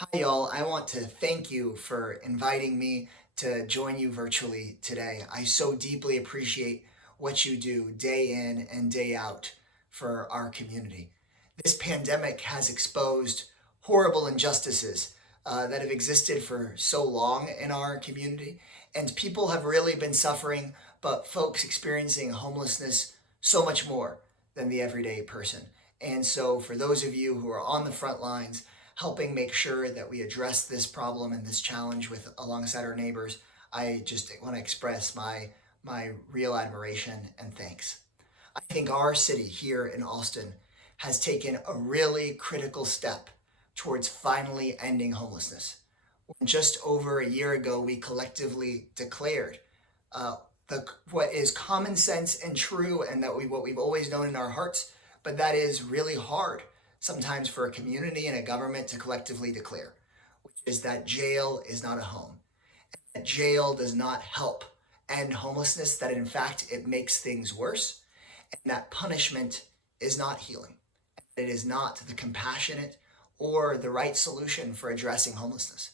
Hi, y'all. I want to thank you for inviting me to join you virtually today. I so deeply appreciate what you do day in and day out for our community. This pandemic has exposed horrible injustices that have existed for so long in our community, and people have really been suffering, but folks experiencing homelessness so much more than the everyday person. And so, for those of you who are on the front lines, helping make sure that we address this problem and this challenge with alongside our neighbors, I just want to express my real admiration and thanks. I think our city here in Austin has taken a really critical step towards finally ending homelessness. When just over a year ago, we collectively declared uh, what is common sense and true, and what we've always known in our hearts, but that is really hard sometimes for a community and a government to collectively declare, which is that jail is not a home. That jail does not help end homelessness, that in fact it makes things worse, and that punishment is not healing. It is not the compassionate or the right solution for addressing homelessness.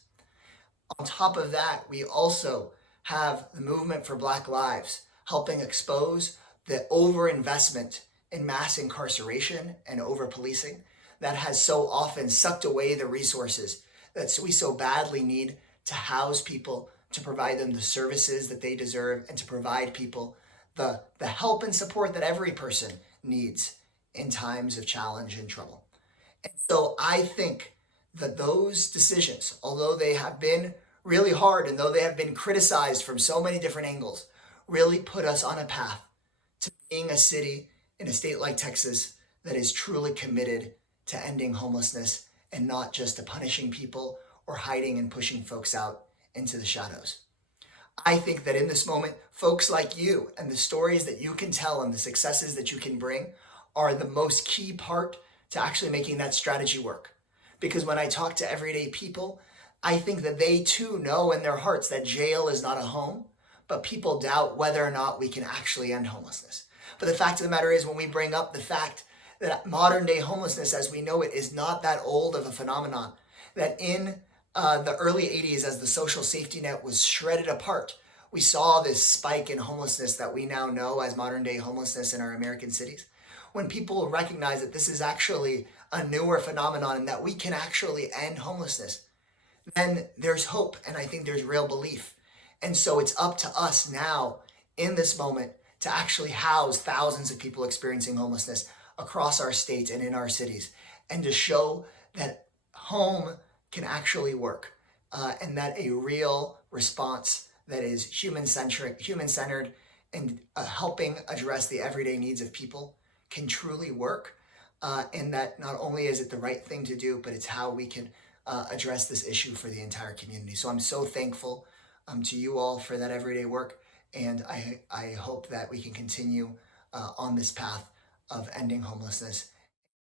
On top of that, we also have the movement for Black Lives helping expose the overinvestment in mass incarceration and over policing that has so often sucked away the resources that we so badly need to house people, to provide them the services that they deserve, and to provide people the help and support that every person needs in times of challenge and trouble. And so I think that those decisions, although they have been really hard and though they have been criticized from so many different angles, really put us on a path to being a city in a state like Texas that is truly committed to ending homelessness and not just to punishing people or hiding and pushing folks out into the shadows. I think that in this moment, folks like you and the stories that you can tell and the successes that you can bring are the most key part to actually making that strategy work. Because when I talk to everyday people, I think that they too know in their hearts that jail is not a home, but people doubt whether or not we can actually end homelessness. But the fact of the matter is, when we bring up the fact that modern day homelessness as we know it is not that old of a phenomenon, that in the early 80s, as the social safety net was shredded apart, we saw this spike in homelessness that we now know as modern day homelessness in our American cities. When people recognize that this is actually a newer phenomenon and that we can actually end homelessness, then there's hope and I think there's real belief. And so it's up to us now in this moment to actually house thousands of people experiencing homelessness across our state and in our cities and to show that home can actually work and that a real response that is human centered, and helping address the everyday needs of people can truly work. And that not only is it the right thing to do, but it's how we can address this issue for the entire community. So I'm so thankful to you all for that everyday work. And I hope that we can continue on this path of ending homelessness